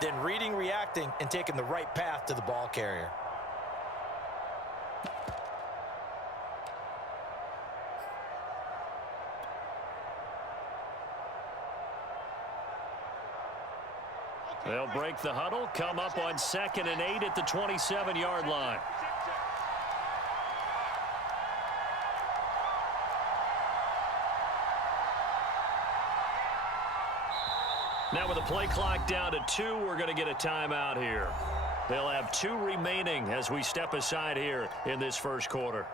then reading, reacting, and taking the right path to the ball carrier. They'll break the huddle, come up on 2nd and 8 at the 27-yard line. Now with the play clock down to 2, we're going to get a timeout here. They'll have 2 remaining as we step aside here in this first quarter.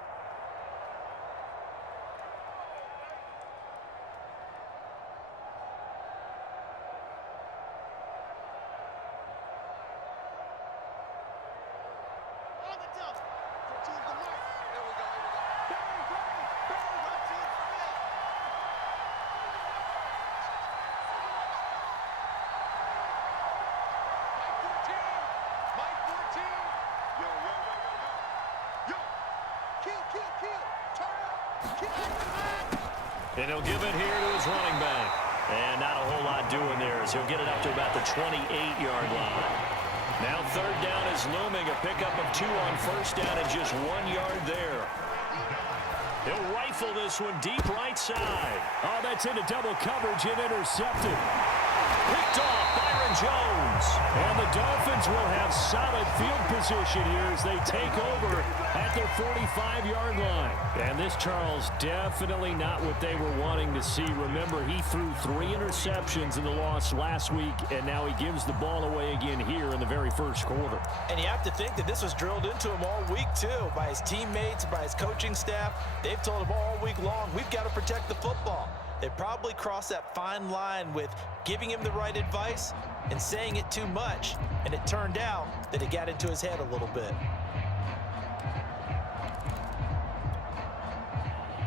And he'll give it here to his running back. And not a whole lot doing there as he'll get it up to about the 28-yard line. Now 3rd down is looming. A pickup of 2 on 1st down and just 1 yard there. He'll rifle this one deep right side. Oh, that's into double coverage and intercepted. Picked off Byron Jones. And the Dolphins will have solid field position here as they take over at their 45-yard line. And this, Charles, definitely not what they were wanting to see. Remember, he threw 3 interceptions in the loss last week, and now he gives the ball away again here in the very first quarter. And you have to think that this was drilled into him all week, too, by his teammates, by his coaching staff. They've told him all week long, we've got to protect the football. They probably crossed that fine line with giving him the right advice and saying it too much. And it turned out that it got into his head a little bit.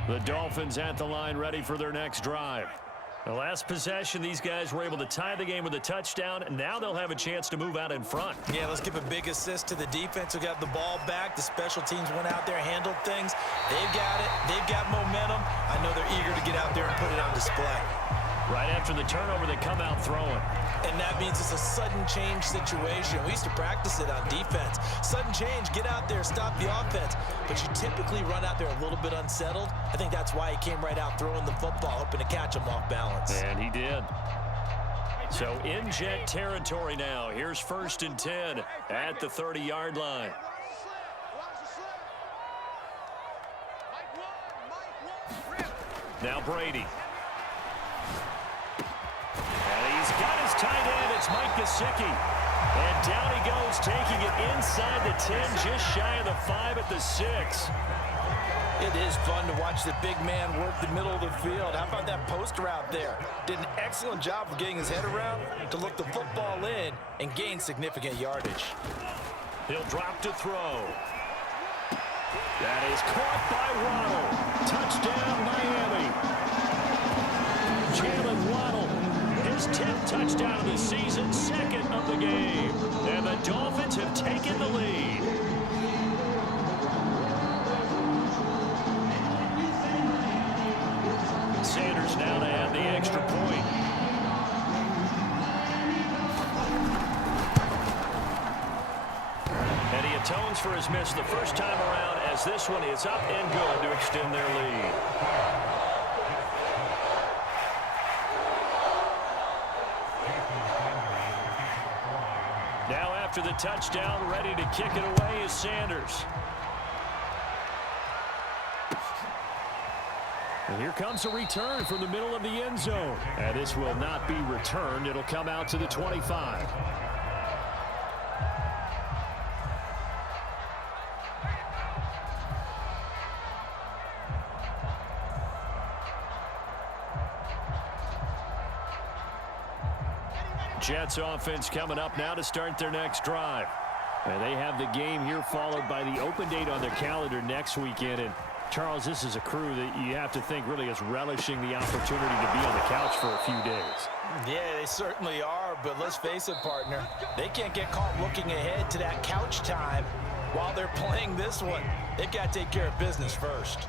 The Dolphins at the line ready for their next drive. The last possession, these guys were able to tie the game with a touchdown, and now they'll have a chance to move out in front. Yeah, let's give a big assist to the defense who got the ball back. The special teams went out there, handled things. They've got it. They've got momentum. I know they're eager to get out there and put it on display. Right after the turnover, they come out throwing. And that means it's a sudden change situation. We used to practice it on defense. Sudden change, get out there, stop the offense. But you typically run out there a little bit unsettled. I think that's why he came right out throwing the football, hoping to catch him off balance. And he did. So in jet territory now. Here's 1st and 10 at the 30-yard line. Now Brady. He's got his tight end. It's Mike Gesicki. And down he goes, taking it inside the 10, just shy of the 5 at the 6. It is fun to watch the big man work the middle of the field. How about that post route there? Did an excellent job of getting his head around to look the football in and gain significant yardage. He'll drop to throw. That is caught by Waddle. Touchdown, Miami. Jalen Waddle. His 10th touchdown of the season, 2nd of the game. And the Dolphins have taken the lead. Sanders now to add the extra point. And he atones for his miss the first time around as this one is up and good to extend their lead. Now after the touchdown, ready to kick it away is Sanders. And here comes a return from the middle of the end zone. And this will not be returned. It'll come out to the 25. Jets offense coming up now to start their next drive. And they have the game here followed by the open date on their calendar next weekend. And Charles, this is a crew that you have to think really is relishing the opportunity to be on the couch for a few days. Yeah, they certainly are, but let's face it, partner. They can't get caught looking ahead to that couch time while they're playing this one. They've got to take care of business first.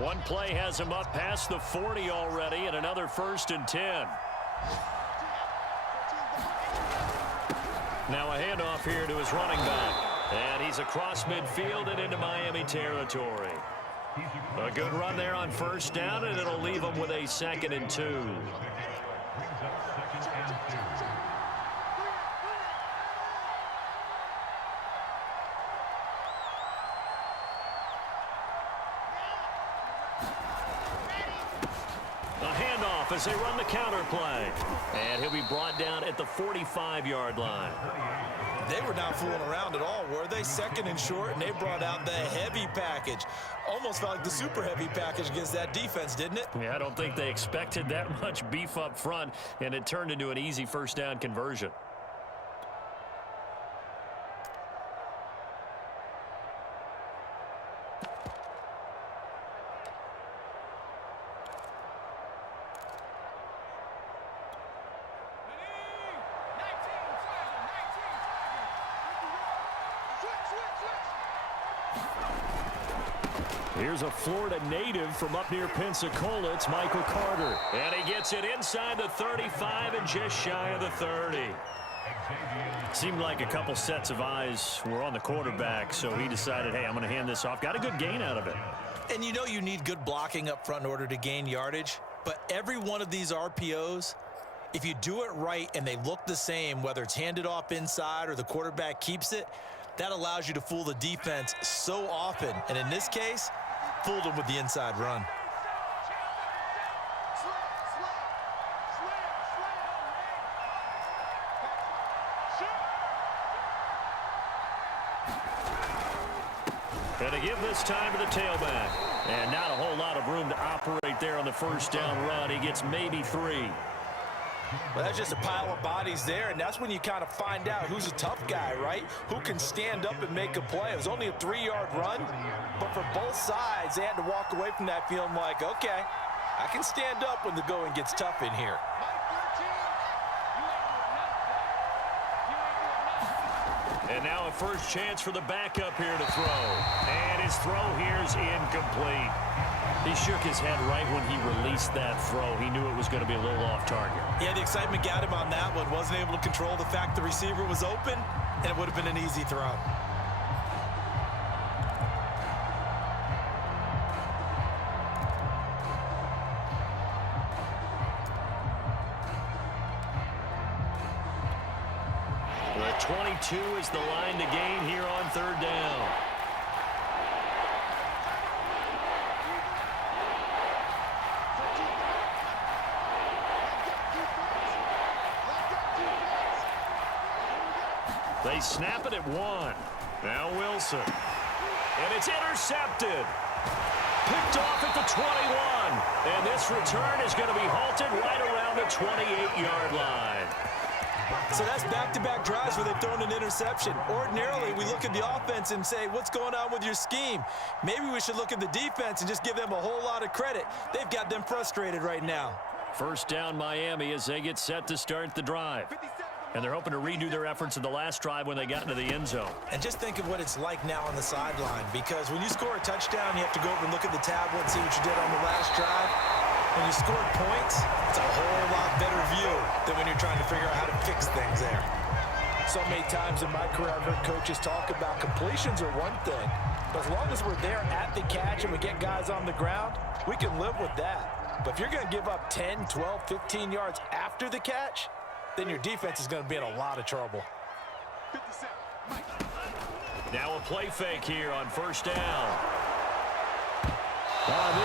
One play has him up past the 40 already, and another 1st and 10. Now a handoff here to his running back. And he's across midfield and into Miami territory. A good run there on 1st down, and it'll leave him with a 2nd and 2. As they run the counter play. And he'll be brought down at the 45-yard line. They were not fooling around at all, were they? 2nd and short, and they brought out the heavy package. Almost felt like the super heavy package against that defense, didn't it? Yeah, I don't think they expected that much beef up front, and it turned into an easy 1st down conversion. Here's a Florida native from up near Pensacola. It's Michael Carter. And he gets it inside the 35 and just shy of the 30. Seemed like a couple sets of eyes were on the quarterback, so he decided, hey, I'm going to hand this off. Got a good gain out of it. And you know you need good blocking up front in order to gain yardage, but every one of these RPOs, if you do it right and they look the same, whether it's handed off inside or the quarterback keeps it, that allows you to fool the defense so often. And in this case, fooled them with the inside run. And to give this time to the tailback. And not a whole lot of room to operate there on the 1st down run. He gets maybe 3. Well, that's just a pile of bodies there, and that's when you kind of find out who's a tough guy, right? Who can stand up and make a play. It was only a 3-yard run, but for both sides, they had to walk away from that feeling like, okay, I can stand up when the going gets tough in here. And now a first chance for the backup here to throw. And his throw here is incomplete. He shook his head right when he released that throw. He knew it was going to be a little off target. Yeah, the excitement got him on that one. Wasn't able to control the fact the receiver was open, and it would have been an easy throw. The 22 is the line to gain here on 3rd down. They snap it at 1. Now Wilson. And it's intercepted. Picked off at the 21. And this return is going to be halted right around the 28-yard line. So that's back-to-back drives where they've thrown an interception. Ordinarily, we look at the offense and say, what's going on with your scheme? Maybe we should look at the defense and just give them a whole lot of credit. They've got them frustrated right now. 1st down Miami as they get set to start the drive. And they're hoping to redo their efforts in the last drive when they got into the end zone. And just think of what it's like now on the sideline, because when you score a touchdown, you have to go over and look at the tablet and see what you did on the last drive. When you scored points, it's a whole lot better view than when you're trying to figure out how to fix things there. So many times in my career, I've heard coaches talk about completions are one thing, but as long as we're there at the catch and we get guys on the ground, we can live with that. But if you're going to give up 10, 12, 15 yards after the catch, then your defense is going to be in a lot of trouble. Now a play fake here on 1st down.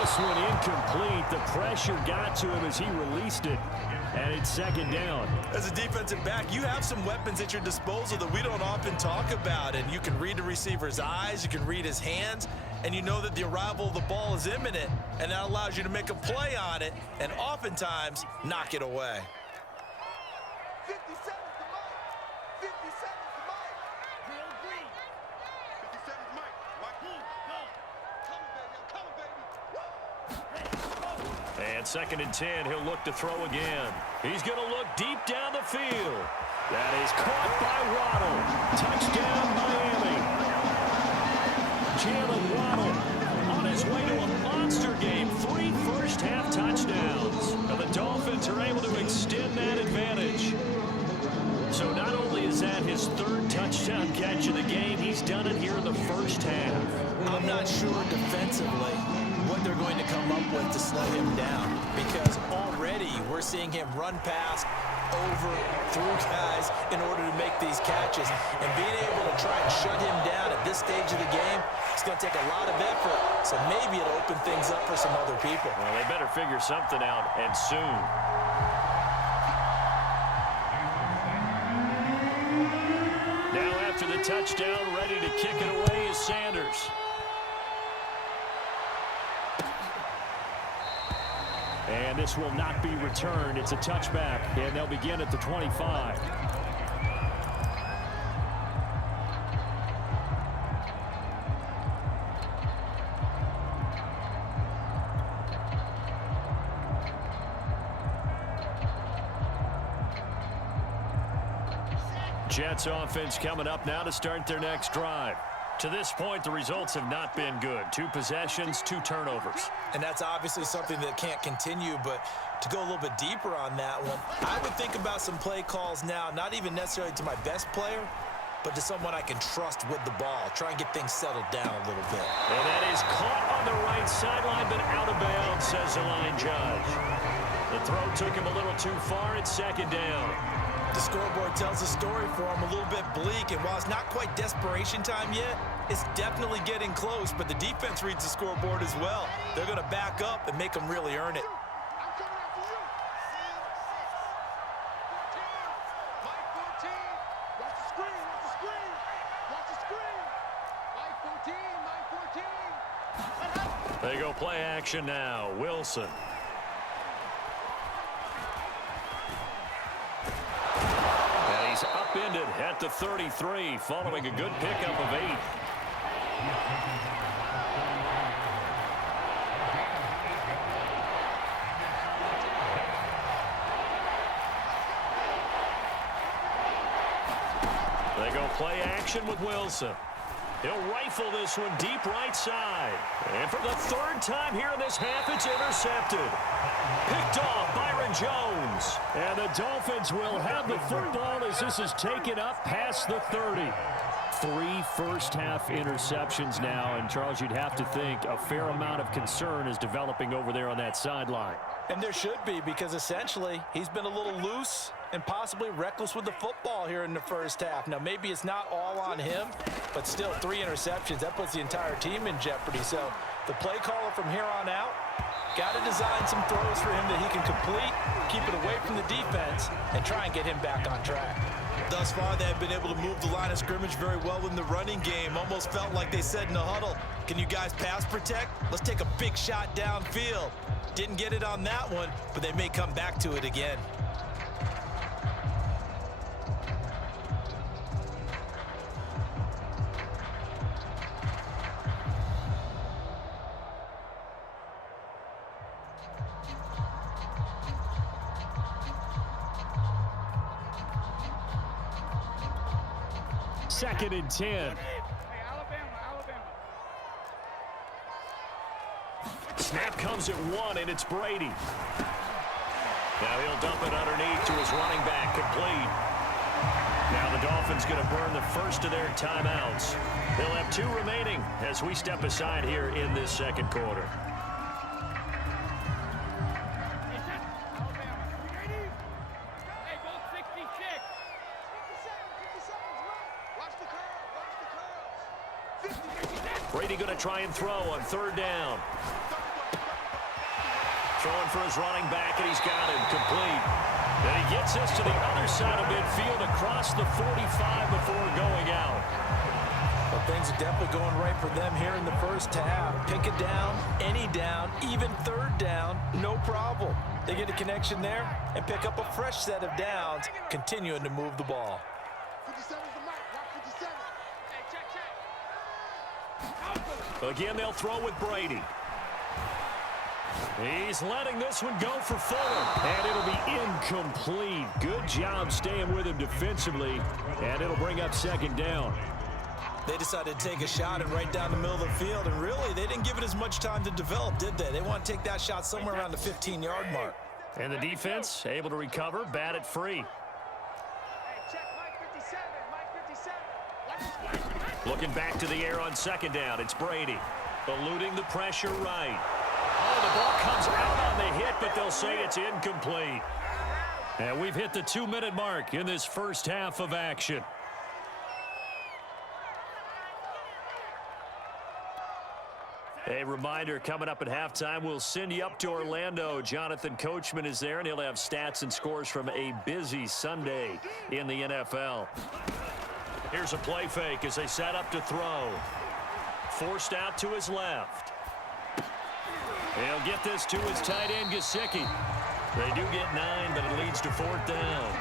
This one incomplete. The pressure got to him as he released it. And it's 2nd down. As a defensive back, you have some weapons at your disposal that we don't often talk about. And you can read the receiver's eyes, you can read his hands, and you know that the arrival of the ball is imminent. And that allows you to make a play on it and oftentimes knock it away. 50 seconds to Mike. 50 seconds to Mike. Real green. 50 seconds to Mike. Mike, go. Coming, baby. And 2nd and 10, he'll look to throw again. He's going to look deep down the field. That is caught by Waddle. Touchdown, Miami. Jalen Waddle on his way to a monster monster game. 3 first-half touchdowns. And the Dolphins are able to extend that advantage. So not only is that his 3rd touchdown catch of the game, he's done it here in the first half. I'm not sure defensively what they're going to come up with to slow him down, because already we're seeing him run past, over, through guys in order to make these catches. And being able to try and shut him down at this stage of the game, it's going to take a lot of effort. So maybe it'll open things up for some other people. Well, they better figure something out, and soon. Now after the touchdown, ready to kick it away is Sanders. And this will not be returned. It's a touchback, and they'll begin at the 25. Jets offense coming up now to start their next drive. To this point, the results have not been good. 2 possessions, 2 turnovers. And that's obviously something that can't continue, but to go a little bit deeper on that one, I would think about some play calls now, not even necessarily to my best player, but to someone I can trust with the ball. Try and get things settled down a little bit. And that is caught on the right sideline, but out of bounds, says the line judge. The throw took him a little too far. It's 2nd down. The scoreboard tells a story for him, a little bit bleak, and while it's not quite desperation time yet, it's definitely getting close, but the defense reads the scoreboard as well. They're going to back up and make them really earn it. They go play action now. Wilson. And he's upended at the 33, following a good pickup of 8. They go play action with Wilson. He'll rifle this one deep right side. And for the 3rd time here in this half, it's intercepted. Picked off Byron Jones. And the Dolphins will have the football as this is taken up past the 30. 3 first-half interceptions now. And, Charles, you'd have to think a fair amount of concern is developing over there on that sideline. And there should be, because essentially he's been a little loose and possibly reckless with the football here in the first half. Now, maybe it's not all on him, but still 3 interceptions. That puts the entire team in jeopardy. So the play caller from here on out got to design some throws for him that he can complete, keep it away from the defense, and try and get him back on track. Thus far, they have been able to move the line of scrimmage very well in the running game. Almost felt like they said in the huddle, can you guys pass protect? Let's take a big shot downfield. Didn't get it on that one, but they may come back to it again. Second and 10. Snap comes at 1, and it's Brady. Now he'll dump it underneath to his running back, complete. Now the Dolphins going to burn the first of their timeouts. They'll have 2 remaining as we step aside here in this second quarter. Brady going to try and throw on 3rd down. Throwing for his running back, and he's got him complete. And he gets us to the other side of midfield across the 45 before going out. Well, things are definitely going right for them here in the first half. Pick it down, any down, even 3rd down, no problem. They get a connection there and pick up a fresh set of downs, continuing to move the ball. 57 is the mic. Rock 57. Hey, check. Again, they'll throw with Brady. He's letting this one go for Fuller. And it'll be incomplete. Good job staying with him defensively. And it'll bring up 2nd down. They decided to take a shot and right down the middle of the field, and really, they didn't give it as much time to develop, did they? They want to take that shot somewhere around the 15-yard mark. And the defense able to recover, bat it free. Hey, check Mike 57, Mike 57. Looking back to the air on second down, it's Brady. Eluding the pressure right. Oh, the ball comes out on the hit, but they'll say it's incomplete. And we've hit the 2-minute mark in this first half of action. A reminder, coming up at halftime, we'll send you up to Orlando. Jonathan Coachman is there, and he'll have stats and scores from a busy Sunday in the NFL. Here's a play fake as they set up to throw. Forced out to his left. He'll get this to his tight end, Gesicki. They do get 9, but it leads to 4th down.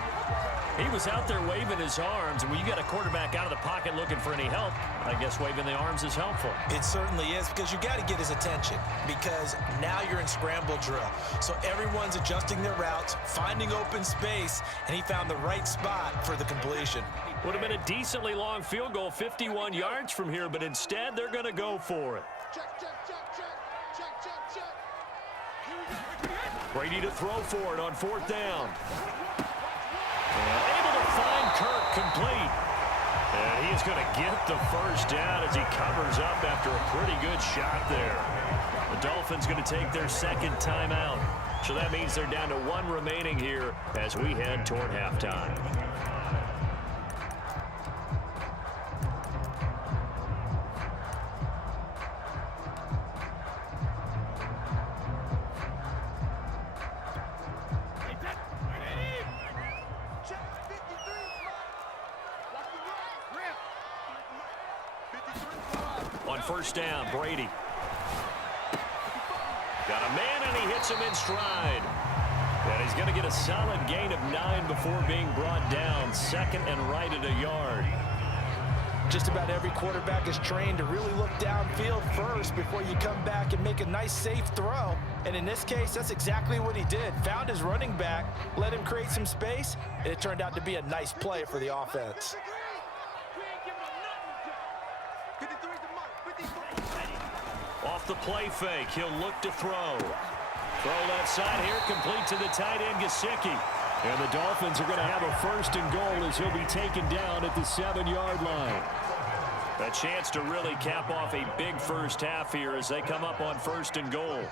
He was out there waving his arms, and when you got a quarterback out of the pocket looking for any help, I guess waving the arms is helpful. It certainly is, because you got to get his attention, because now you're in scramble drill. So everyone's adjusting their routes, finding open space, and he found the right spot for the completion. Would have been a decently long field goal, 51 yards from here, but instead they're going to go for it. Check, check, check, check, check, check, check. Brady to throw for it on 4th down. And able to find Kirk complete. And he's going to get the first down as he covers up after a pretty good shot there. The Dolphins going to take their second timeout. So that means they're down to 1 remaining here as we head toward halftime. On first down, Brady. Got a man, and he hits him in stride. And he's going to get a solid gain of 9 before being brought down. Second and right at a yard. Just about every quarterback is trained to really look downfield first before you come back and make a nice, safe throw. And in this case, that's exactly what he did. Found his running back, let him create some space, and it turned out to be a nice play for the offense. Off the play fake, he'll look to throw. Throw left side here, complete to the tight end, Gesicki. And the Dolphins are going to have a 1st and goal as he'll be taken down at the 7-yard line. A chance to really cap off a big first half here as they come up on 1st and goal.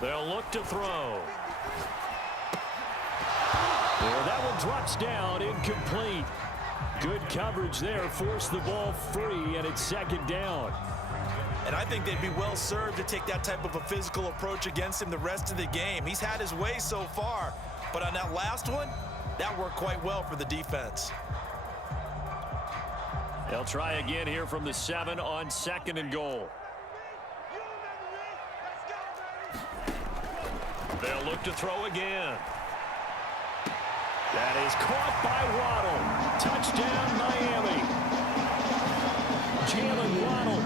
They'll look to throw. Well, that one drops down, incomplete. Good coverage there, forced the ball free, and it's 2nd down. And I think they'd be well served to take that type of a physical approach against him the rest of the game. He's had his way so far, but on that last one, that worked quite well for the defense. They'll try again here from the 7 on 2nd and goal. They'll look to throw again. That is caught by Waddle. Touchdown, Miami. Jalen Waddle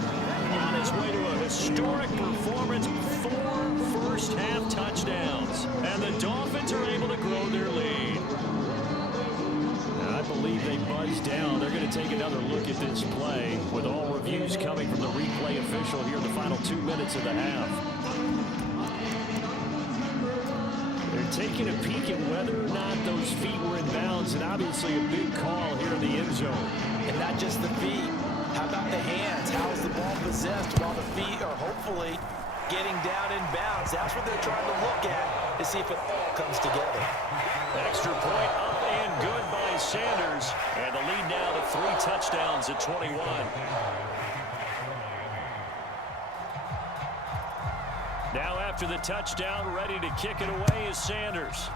on his way to a historic performance. 4 first-half touchdowns. And the Dolphins are able to grow their lead. And I believe they buzzed down. They're going to take another look at this play with all reviews coming from the replay official here in the final 2 minutes of the half. Taking a peek at whether or not those feet were in bounds, and obviously a big call here in the end zone. And not just the feet. How about the hands? How is the ball possessed while the feet are hopefully getting down in bounds? That's what they're trying to look at to see if it all comes together. Extra point up and good by Sanders. And the lead now to 3 touchdowns at 21. Now after the touchdown, ready to kick it away is Sanders.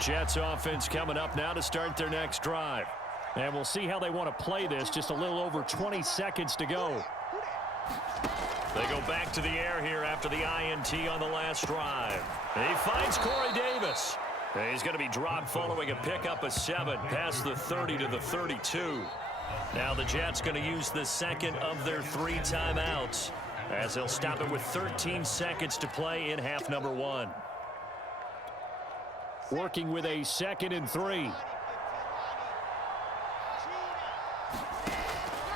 Jets offense coming up now to start their next drive. And we'll see how they want to play this. Just a little over 20 seconds to go. They go back to the air here after the INT on the last drive. He finds Corey Davis. And he's going to be dropped following a pickup of 7 past the 30 to the 32. Now the Jets going to use the second of their 3 timeouts as they'll stop it with 13 seconds to play in half number 1. Working with a 2nd and 3.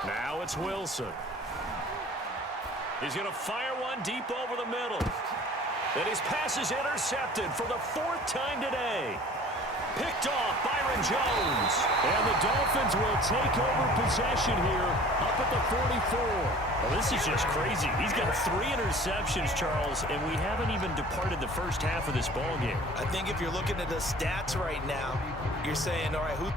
Now it's Wilson. He's going to fire one deep over the middle. And his pass is intercepted for the 4th time today. Picked off Byron Jones. And the Dolphins will take over possession here up at the 44. Well, this is just crazy. He's got 3 interceptions, Charles, and we haven't even departed the first half of this ballgame. I think if you're looking at the stats right now, you're saying, all right, who...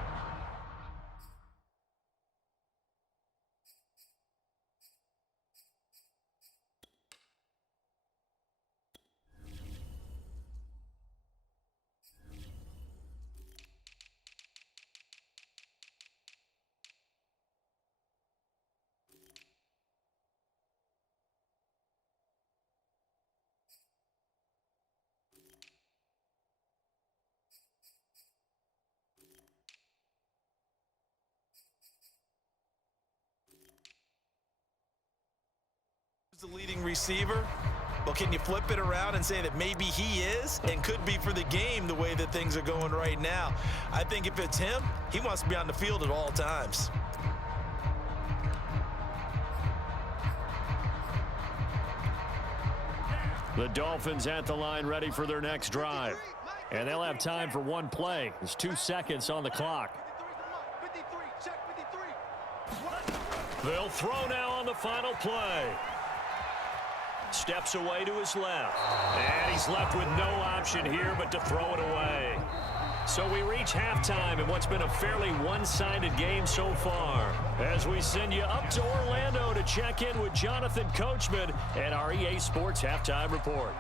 the leading receiver? Well, can you flip it around and say that maybe he is and could be for the game the way that things are going right now? I think if it's him, he wants to be on the field at all times. The Dolphins at the line ready for their next drive. And they'll have time for 1 play. There's 2 seconds on the clock. 53, check 53. They'll throw now on the final play. Steps away to his left. And he's left with no option here but to throw it away. So we reach halftime in what's been a fairly one-sided game so far. As we send you up to Orlando to check in with Jonathan Coachman and our EA Sports Halftime Report.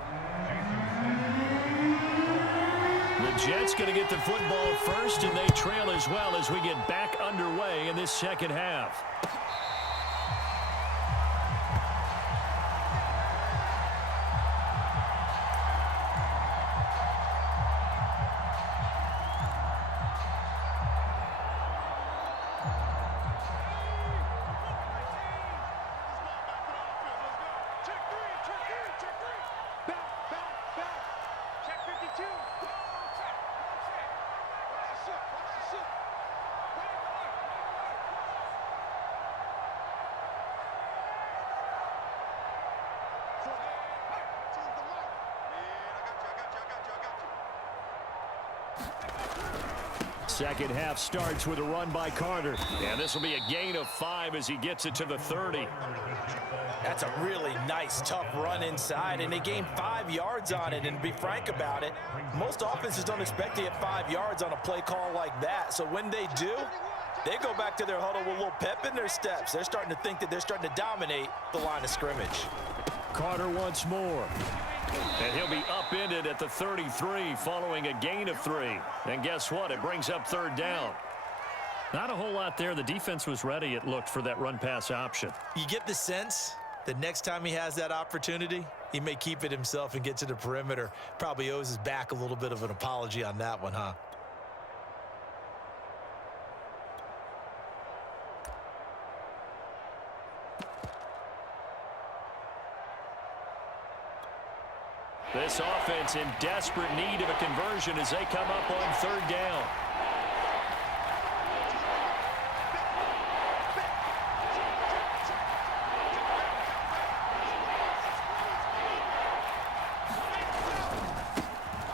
The Jets going to get the football first, and they trail as well as we get back underway in this second half. Second half starts with a run by Carter. And this will be a gain of 5 as he gets it to the 30. That's a really nice, tough run inside, and they gained 5 yards on it. And to be frank about it, most offenses don't expect to get 5 yards on a play call like that. So when they do, they go back to their huddle with a little pep in their steps. They're starting to think that they're starting to dominate the line of scrimmage. Carter once more. And he'll be upended at the 33 following a gain of 3. And guess what? It brings up 3rd down. Not a whole lot there. The defense was ready, it looked, for that run-pass option. You get the sense that next time he has that opportunity, he may keep it himself and get to the perimeter. Probably owes his back a little bit of an apology on that one, huh? This offense in desperate need of a conversion as they come up on 3rd down.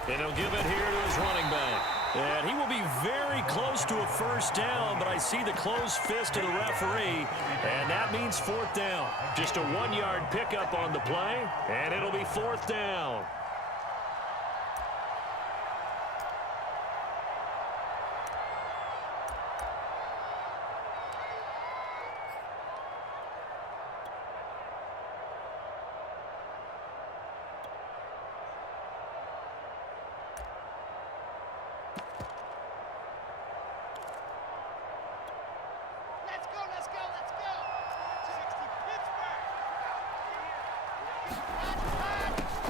And he'll give it here to his running back. And he will be very close to a 1st down, but I see the closed fist of the referee, and that means 4th down. Just a 1-yard pickup on the play, and it'll be 4th down.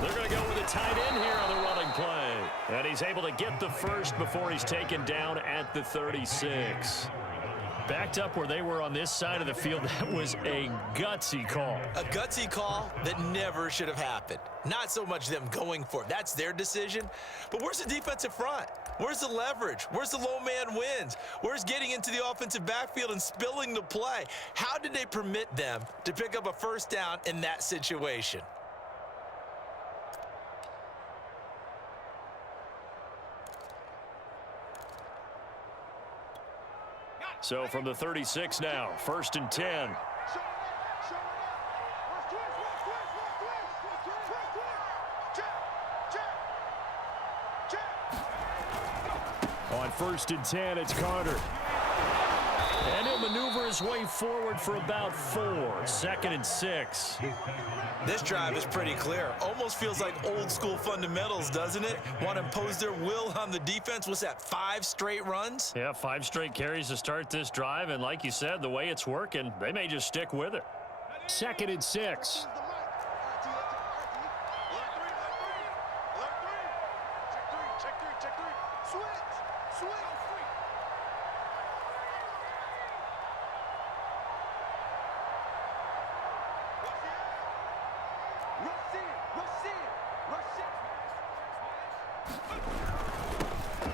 They're going to go with a tight end here on the running play. And he's able to get the first before he's taken down at the 36. Backed up where they were on this side of the field. That was a gutsy call. A gutsy call that never should have happened. Not so much them going for it. That's their decision. But where's the defensive front? Where's the leverage? Where's the low man wins? Where's getting into the offensive backfield and spilling the play? How did they permit them to pick up a first down in that situation? So from the 36 now, 1st and 10. On 1st and 10, it's Carter. And he'll maneuver his way forward for about 4. 2nd and 6. This drive is pretty clear. Almost feels like old school fundamentals, doesn't it? Want to impose their will on the defense. What's that, 5 straight runs? Yeah, 5 straight carries to start this drive. And like you said, the way it's working, they may just stick with it. 2nd and 6.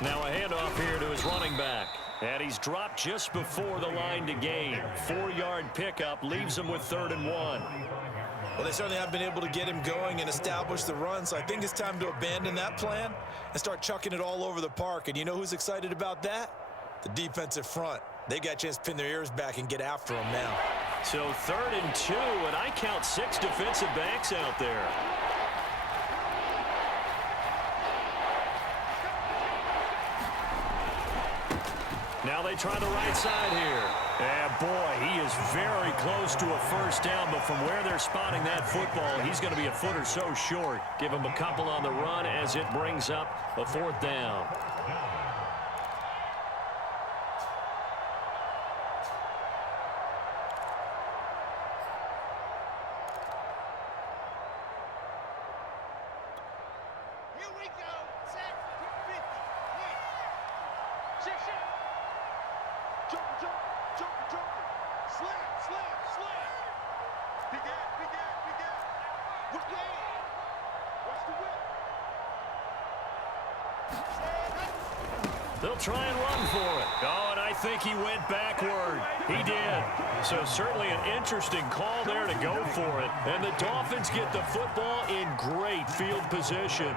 Now a handoff here to his running back. And he's dropped just before the line to gain. 4-yard pickup leaves him with 3rd and 1. Well, they certainly have been able to get him going and establish the run, so I think it's time to abandon that plan and start chucking it all over the park. And you know who's excited about that? The defensive front. They got a chance to pin their ears back and get after him now. So 3rd and 2, and I count 6 defensive backs out there. Now they try the right side here. And boy, he is very close to a first down, but from where they're spotting that football, he's going to be a foot or so short. Give him a couple on the run as it brings up a 4th down. They'll try and run for it. Oh, and I think he went backward. He did. So certainly an interesting call there to go for it. And the Dolphins get the football in great field position.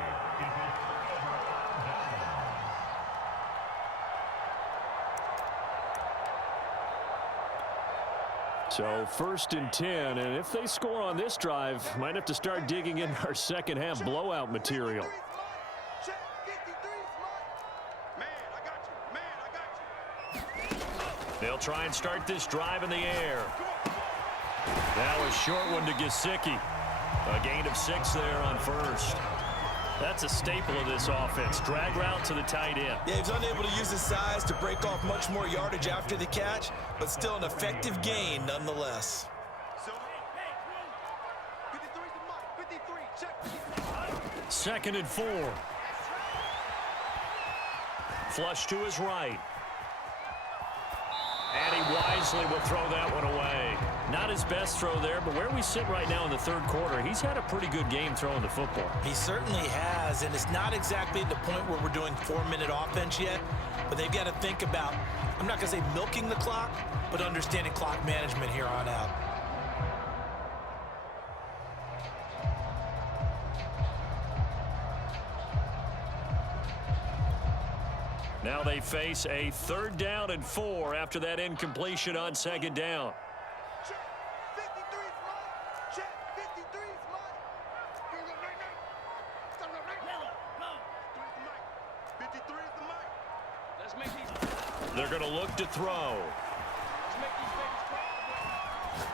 So 1st and 10, and if they score on this drive, might have to start digging in our second half blowout material. They'll try and start this drive in the air. That was a short one to Gesicki. A gain of 6 there on 1st. That's a staple of this offense. Drag route to the tight end. Yeah, he's unable to use his size to break off much more yardage after the catch, but still an effective gain nonetheless. 2nd and 4. Flush to his right. And he wisely will throw that one away. Not his best throw there, but where we sit right now in the 3rd quarter, he's had a pretty good game throwing the football. He certainly has, and it's not exactly at the point where we're doing 4-minute offense yet, but they've got to think about, I'm not going to say milking the clock, but understanding clock management here on out. Now they face a 3rd down and 4 after that incompletion on 2nd down. They're going to look to throw.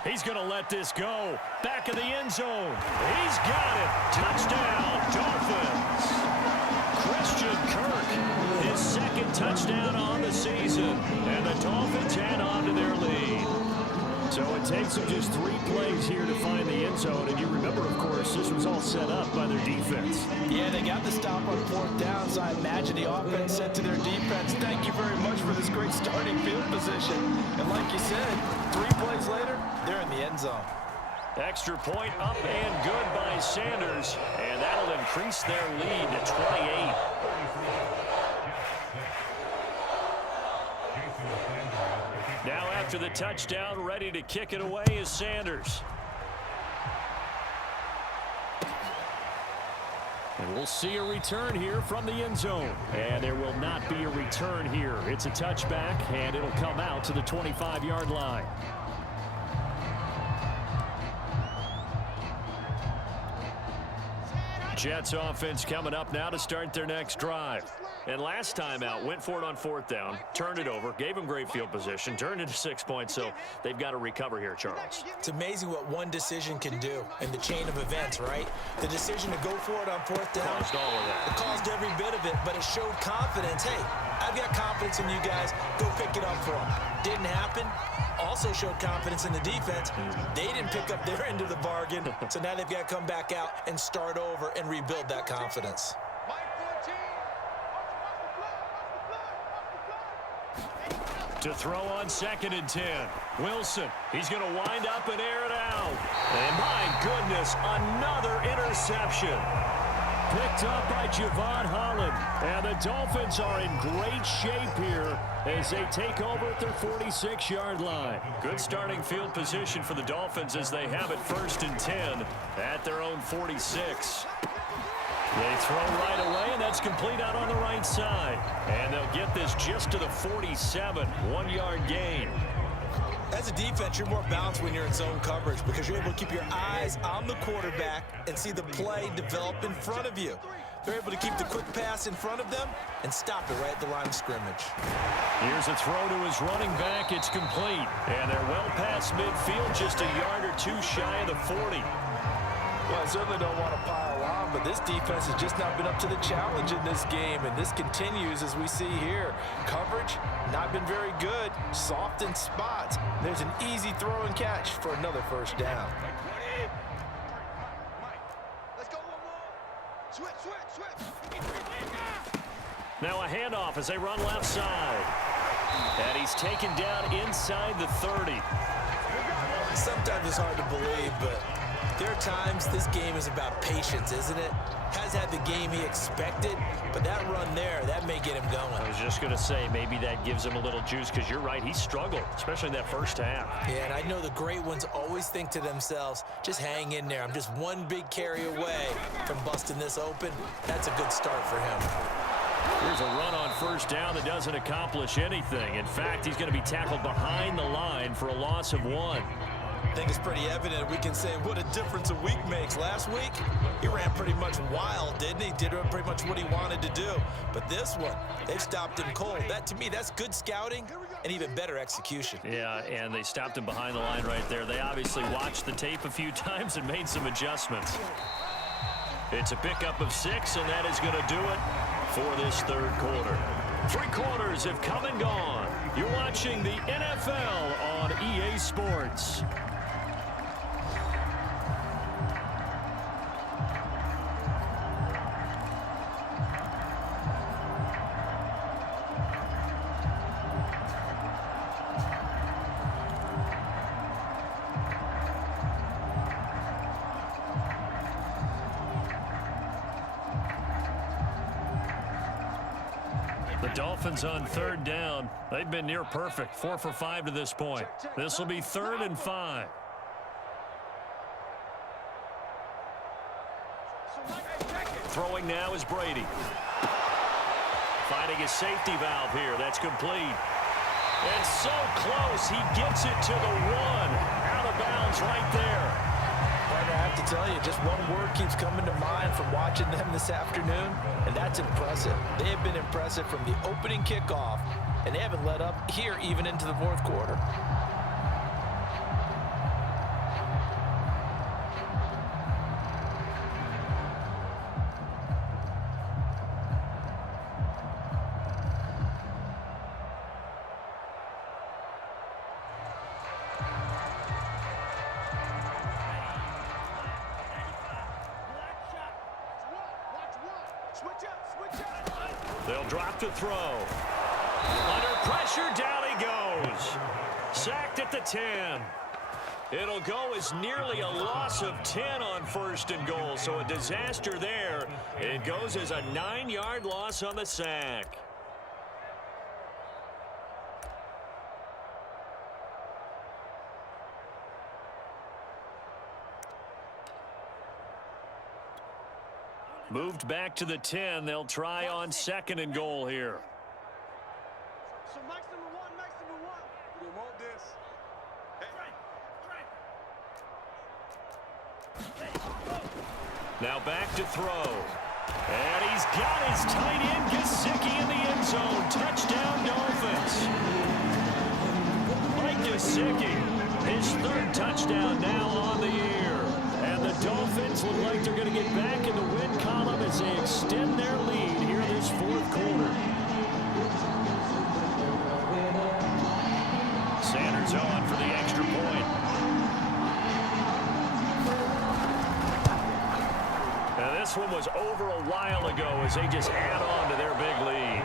He's going to let this go. Back of the end zone. He's got it. Touchdown, Dolphins. Christian Kirk, his 2nd touchdown on the season. And the Dolphins add on to their lead. So it takes them just 3 plays here to find the end zone. And you remember, of course, this was all set up by their defense. Yeah, they got the stop on 4th down, so I imagine the offense said to their defense, thank you very much for this great starting field position. And like you said, 3 plays later, they're in the end zone. Extra point up and good by Sanders, and that'll increase their lead to 28. Now after the touchdown, ready to kick it away is Sanders. And we'll see a return here from the end zone. And there will not be a return here. It's a touchback, and it'll come out to the 25-yard line. Jets offense coming up now to start their next drive. And last time out, went for it on 4th down, turned it over, gave them great field position, turned it to 6 points, so they've got to recover here, Charles. It's amazing what one decision can do in the chain of events, right? The decision to go for it on 4th down. Caused all of that. It caused every bit of it, but it showed confidence. Hey, I've got confidence in you guys. Go pick it up for them. Didn't happen. Also showed confidence in the defense. They didn't pick up their end of the bargain, so now they've got to come back out and start over and rebuild that confidence. To throw on 2nd and 10. Wilson, he's going to wind up and air it out. And my goodness, another interception. Picked up by Javon Holland. And the Dolphins are in great shape here as they take over at their 46-yard line. Good starting field position for the Dolphins as they have it 1st and 10 at their own 46. They throw right away, and that's complete out on the right side. And they'll get this just to the 47, 1-yard gain. As a defense, you're more balanced when you're in zone coverage because you're able to keep your eyes on the quarterback and see the play develop in front of you. They're able to keep the quick pass in front of them and stop it right at the line of scrimmage. Here's a throw to his running back. It's complete. And they're well past midfield, just a yard or 2 shy of the 40. Well, I certainly don't want to pile on, but this defense has just not been up to the challenge in this game, and this continues as we see here. Coverage, not been very good, soft in spots. There's an easy throw and catch for another 1st down. Let's go one more. Switch. Now a handoff as they run left side. And he's taken down inside the 30. Sometimes it's hard to believe, but there are times this game is about patience, isn't it? Has had the game he expected, but that run there, that may get him going. I was just going to say, maybe that gives him a little juice because you're right, he struggled, especially in that 1st half. Yeah, and I know the great ones always think to themselves, just hang in there. I'm just one big carry away from busting this open. That's a good start for him. Here's a run on 1st down that doesn't accomplish anything. In fact, he's going to be tackled behind the line for a loss of 1. I think it's pretty evident. We can say what a difference a week makes. Last week, he ran pretty much wild, didn't he? Did pretty much what he wanted to do. But this one, they've stopped him cold. That, to me, that's good scouting and even better execution. Yeah, and they stopped him behind the line right there. They obviously watched the tape a few times and made some adjustments. It's a pickup of 6, and that is going to do it for this 3rd quarter. 3 quarters have come and gone. You're watching the NFL on EA Sports. The Dolphins on 3rd down. They've been near perfect, 4 for 5 to this point. This will be 3rd and 5. Throwing now is Brady. Finding his safety valve here. That's complete. And so close. He gets it to the 1. Out of bounds right there. I have to tell you, just one word keeps coming to mind from watching them this afternoon, and that's impressive. They have been impressive from the opening kickoff, and they haven't let up here even into the 4th quarter. They'll drop to throw. Under pressure, down he goes. Sacked at the 10. It'll go as nearly a loss of 10 on 1st and goal, so a disaster there. It goes as a 9-yard loss on the sack. Moved back to the 10. They'll try on 2nd and goal here. So Mike's number one. We want this. Now back to throw. And he's got his tight end, Gesicki, in the end zone. Touchdown, Dolphins. Mike Gesicki, his 3rd touchdown now on the year. And the Dolphins look like they're going to get back in the win column as they extend their lead here this 4th quarter. Sanders on for the extra point. Now this one was over a while ago as they just add on to their big lead.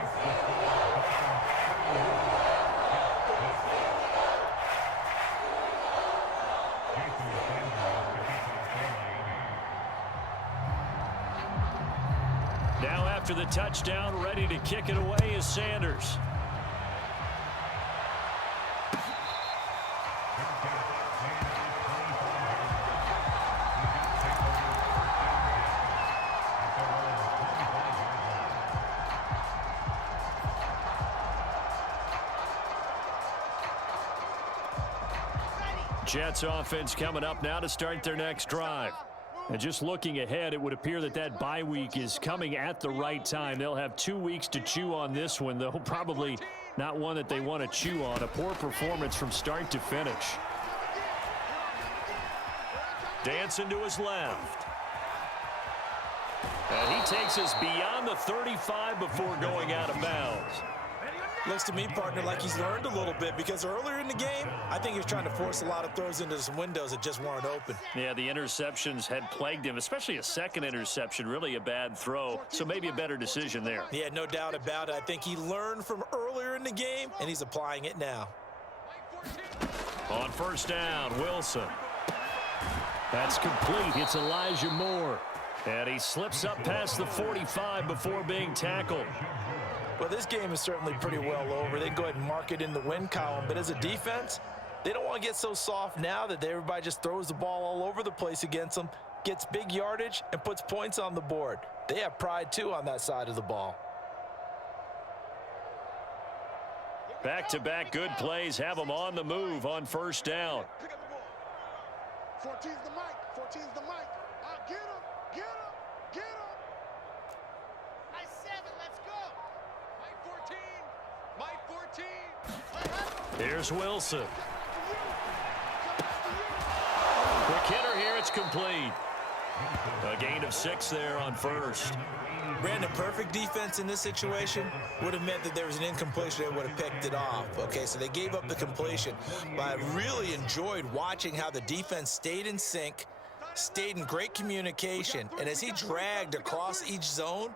Now after the touchdown, ready to kick it away is Sanders. Jets offense coming up now to start their next drive. And just looking ahead, it would appear that that bye week is coming at the right time. They'll have 2 weeks to chew on this one, though probably not one that they want to chew on. A poor performance from start to finish. Dancing to his left. And he takes us beyond the 35 before going out of bounds. Looks to me, partner, like he's learned a little bit, because earlier in the game, I think he was trying to force a lot of throws into some windows that just weren't open. Yeah, the interceptions had plagued him, especially a 2nd interception, really a bad throw, so maybe a better decision there. Yeah, no doubt about it. I think he learned from earlier in the game, and he's applying it now. On 1st down, Wilson. That's complete. It's Elijah Moore. And he slips up past the 45 before being tackled. Well, this game is certainly pretty well over. They can go ahead and mark it in the win column. But as a defense, they don't want to get so soft now that everybody just throws the ball all over the place against them, gets big yardage, and puts points on the board. They have pride, too, on that side of the ball. Back-to-back good plays have them on the move on 1st down. 14's the mic. 14's the mic. Get him. Get him. Get him. Nice 7. Let's go. Mike 14. Here's Wilson. Quick hitter here. It's complete. A gain of 6 there on 1st. Brandon, perfect defense in this situation would have meant that there was an incompletion. They would have picked it off. Okay, so they gave up the completion. But I really enjoyed watching how the defense stayed in sync, stayed in great communication. And as he dragged across each zone,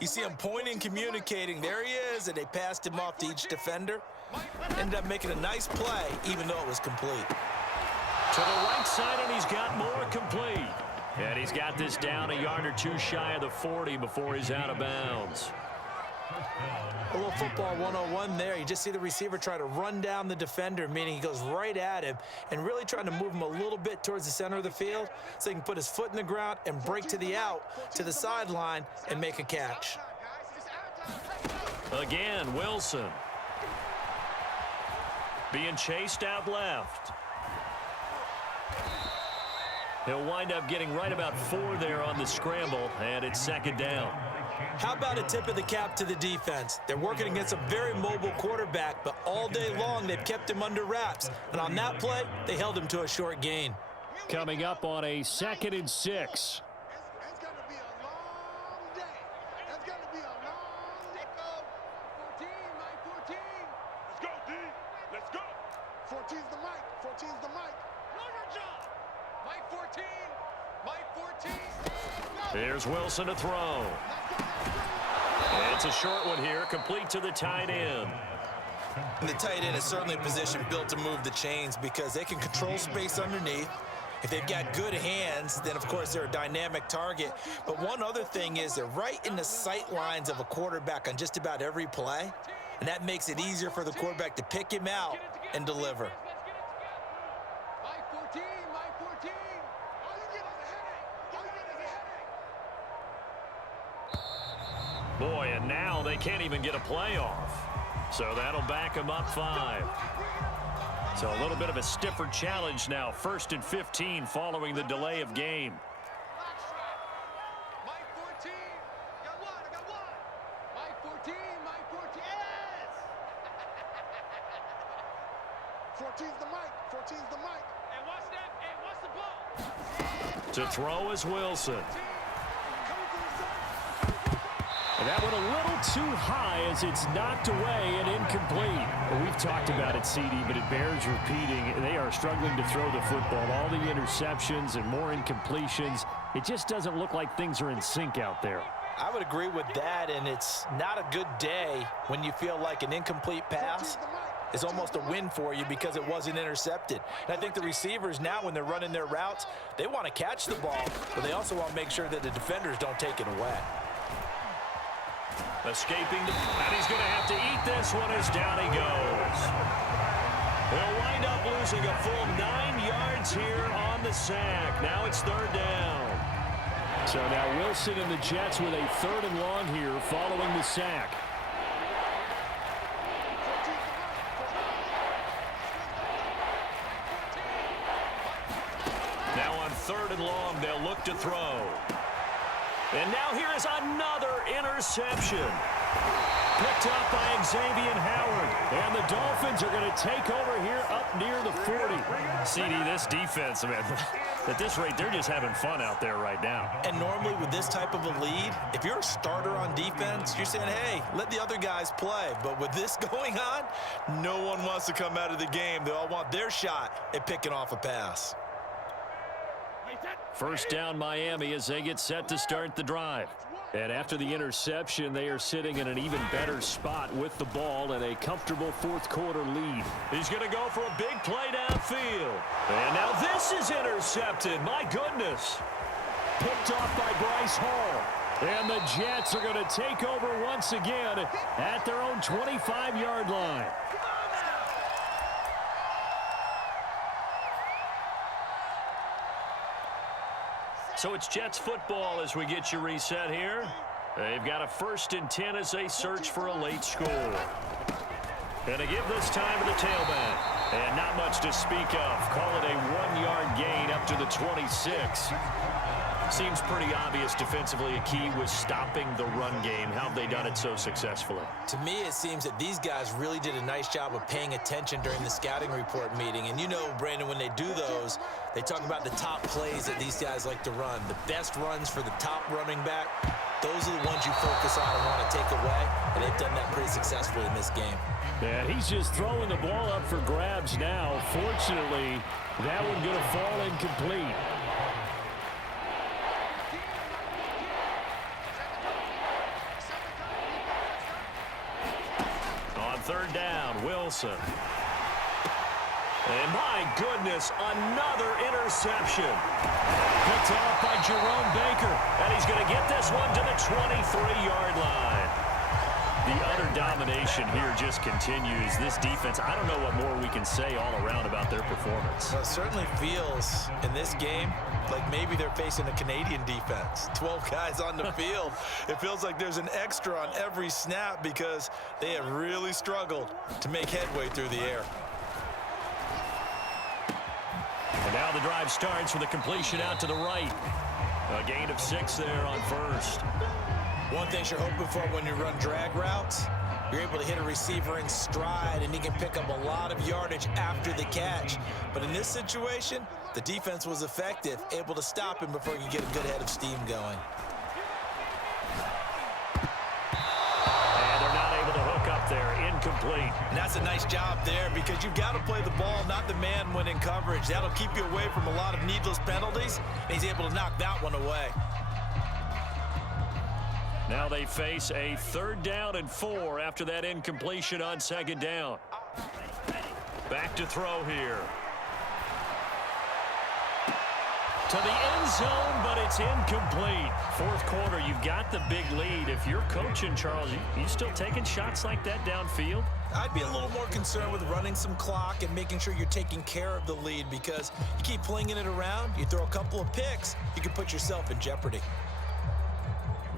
you see him pointing, communicating. There he is, and they passed him off to each defender. Ended up making a nice play, even though it was complete. To the right side, and he's got more complete. And he's got this down a yard or 2 shy of the 40 before he's out of bounds. A little football 101 there. You just see the receiver try to run down the defender, meaning he goes right at him and really trying to move him a little bit towards the center of the field so he can put his foot in the ground and break to the out, to the sideline, and make a catch. Again, Wilson. Being chased out left. He'll wind up getting right about 4 there on the scramble, and it's 2nd down. How about a tip of the cap to the defense? They're working against a very mobile quarterback, but all day long they've kept him under wraps. And on that play, they held him to a short gain. Coming up on a 2nd and 6. It's going to be a long day. It's going to be a long day. 14, Mike 14. Let's go, D. Let's go. 14's the mic. 14's the mic. Know your job. Mike 14. Here's Wilson to throw. It's a short one here, complete to the tight end. And the tight end is certainly a position built to move the chains because they can control space underneath. If they've got good hands, then, of course, they're a dynamic target. But one other thing is they're right in the sight lines of a quarterback on just about every play, and that makes it easier for the quarterback to pick him out and deliver. Boy, and now they can't even get a play off. So that'll back them up 5. So a little bit of a stiffer challenge now. 1st and 15 following the delay of game. Mike 14. Got one. I got one. Mike 14. Mike 14. Yes! 14's the mic. 14's the mic. And what's that? And what's the ball? To throw is Wilson. And that one a little too high as it's knocked away and incomplete. Well, we've talked about it, CD, but it bears repeating. They are struggling to throw the football. All the interceptions and more incompletions. It just doesn't look like things are in sync out there. I would agree with that, and it's not a good day when you feel like an incomplete pass is almost a win for you because it wasn't intercepted. And I think the receivers now, when they're running their routes, they want to catch the ball, but they also want to make sure that the defenders don't take it away. Escaping, and he's going to have to eat this one as down he goes. He'll wind up losing a full 9 yards here on the sack. Now it's 3rd down. So now Wilson and the Jets with a 3rd and long here following the sack. Now on 3rd and long, they'll look to throw. And now here is another interception. Picked up by Xavier Howard. And the Dolphins are going to take over here up near the 40. CD, this defense, man, at this rate, they're just having fun out there right now. And normally with this type of a lead, if you're a starter on defense, you're saying, hey, let the other guys play. But with this going on, no one wants to come out of the game. They all want their shot at picking off a pass. 1st down Miami as they get set to start the drive. And after the interception, they are sitting in an even better spot with the ball and a comfortable 4th quarter lead. He's going to go for a big play downfield. And now this is intercepted. My goodness. Picked off by Bryce Hall. And the Jets are going to take over once again at their own 25-yard line. So it's Jets football as we get you reset here. They've got a 1st and 10 as they search for a late score. And to give this time to the tailback. And not much to speak of. Call it a 1-yard gain up to the 26. Seems pretty obvious defensively a key was stopping the run game. How have they done it so successfully? To me, it seems that these guys really did a nice job of paying attention during the scouting report meeting. And you know, Brandon, when they do those, they talk about the top plays that these guys like to run. The best runs for the top running back, those are the ones you focus on and want to take away. And they've done that pretty successfully in this game. And he's just throwing the ball up for grabs now. Fortunately, that one going to fall incomplete. On 3rd down, Wilson. And my goodness, another interception. Picked off by Jerome Baker. And he's going to get this one to the 23-yard line. The utter domination here just continues. This defense, I don't know what more we can say all around about their performance. Well, it certainly feels in this game like maybe they're facing a Canadian defense. 12 guys on the field. It feels like there's an extra on every snap because they have really struggled to make headway through the air. And now the drive starts with a completion out to the right. A gain of 6 there on 1st. One thing you're hoping for when you run drag routes, you're able to hit a receiver in stride, and he can pick up a lot of yardage after the catch. But in this situation, the defense was effective, able to stop him before he could get a good head of steam going. And they're not able to hook up there. Incomplete. incomplete. And that's a nice job there because you've got to play the ball, not the man when in coverage. That'll keep you away from a lot of needless penalties. And he's able to knock that one away. Now they face a 3rd down and 4 after that incompletion on 2nd down. Back to throw here. To the end zone, but it's incomplete. 4th quarter, you've got the big lead. If you're coaching, Charles, you still taking shots like that downfield? I'd be a little more concerned with running some clock and making sure you're taking care of the lead because you keep flinging it around, you throw a couple of picks, you can put yourself in jeopardy.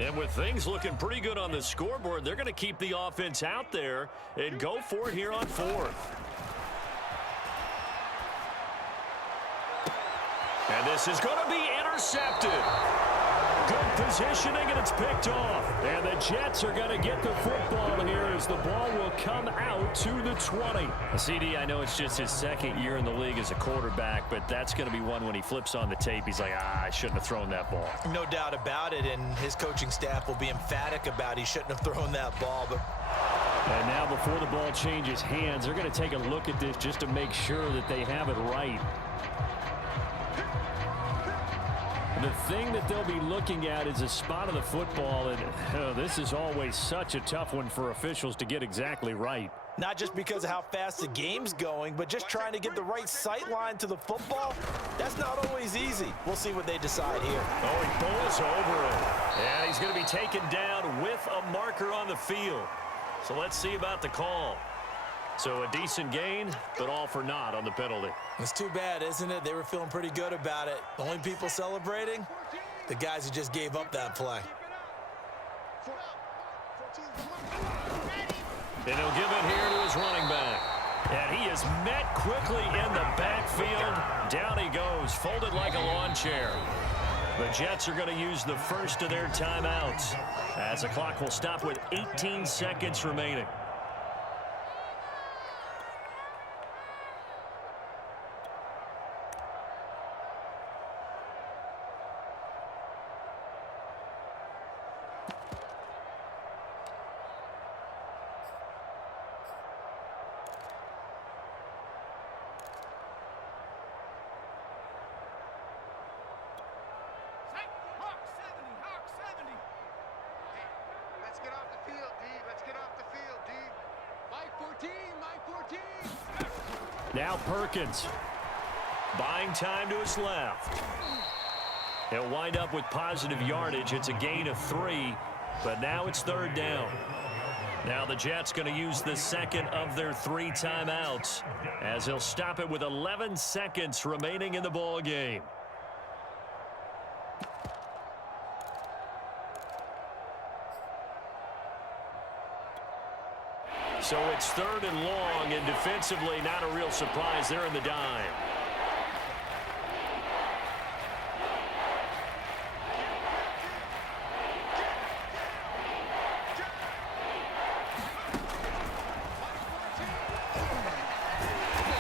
And with things looking pretty good on the scoreboard, they're going to keep the offense out there and go for it here on 4th. And this is going to be intercepted. Good positioning, and it's picked off. And the Jets are going to get the football here as the ball will come out to the 20. CD, I know it's just his 2nd year in the league as a quarterback, but that's going to be one when he flips on the tape. He's like, I shouldn't have thrown that ball. No doubt about it, and his coaching staff will be emphatic about he shouldn't have thrown that ball. But And now before the ball changes hands, they're going to take a look at this just to make sure that they have it right. The thing that they'll be looking at is a spot of the football, and this is always such a tough one for officials to get exactly right. not just because of how fast the game's going, but just trying to get the right sight line to the football, that's not always easy. We'll see what they decide here. Oh, he pulls over it. And he's going to be taken down with a marker on the field. So let's see about the call. So a decent gain, but all for naught on the penalty. It's too bad, isn't it? They were feeling pretty good about it. The only people celebrating, the guys who just gave up that play. And he'll give it here to his running back. And he is met quickly in the backfield. Down he goes, folded like a lawn chair. The Jets are going to use the first of their timeouts as the clock will stop with 18 seconds remaining. Now Perkins. Buying time to his left. He'll wind up with positive yardage. It's a gain of 3, but now it's third down. Now the Jets going to use the second of their 3 timeouts as he'll stop it with 11 seconds remaining in the ball game. So it's third and long, and defensively not a real surprise. They're in the dime.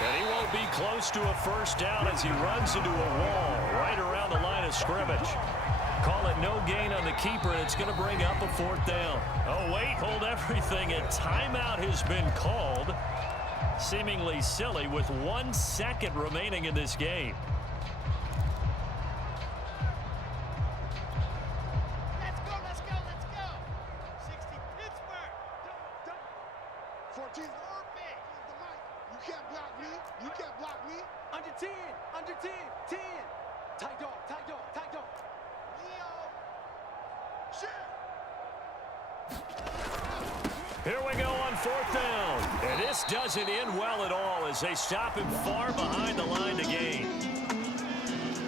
And he won't be close to a first down as he runs into a wall right around the line of scrimmage. Call it no gain on the keeper, and it's going to bring up a 4th down. Oh, wait, hold everything. A timeout has been called. Seemingly silly with 1 second remaining in this game. Let's go, let's go, let's go. 60 Pittsburgh. 14 Orbit. You can't block me. You can't block me. Under 10, under 10, 10. Tight dog, tight dog, tight dog. Here we go on 4th down. And this doesn't end well at all as they stop him far behind the line to gain.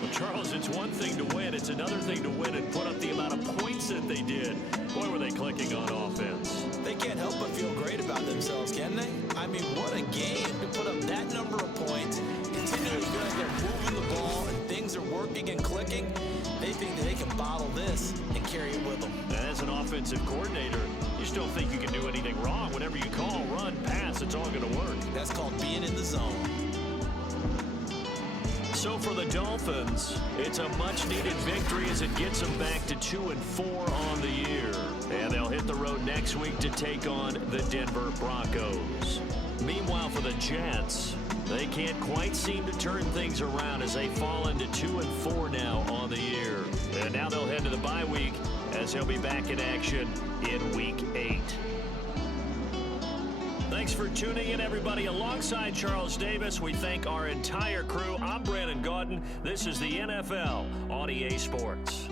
Well, Charles, it's one thing to win. It's another thing to win and put up the amount of points that they did. Boy, were they clicking on offense. They can't help but feel great about themselves, can they? I mean, what a game to put up that number of points, continually feel like they're moving the ball and things are working and clicking. They think that they can bottle this and carry it with them. As an offensive coordinator, you still think you can do anything wrong. Whatever you call, run, pass, it's all going to work. That's called being in the zone. So for the Dolphins, it's a much-needed victory as it gets them back to 2-4 on the year. And they'll hit the road next week to take on the Denver Broncos. Meanwhile, for the Jets, they can't quite seem to turn things around as they fall into 2-4 now on the year. And now they'll head to the bye week as they'll be back in action in Week 8. Thanks for tuning in, everybody. Alongside Charles Davis, we thank our entire crew. I'm Brandon Gaudin. This is the NFL on EA Sports.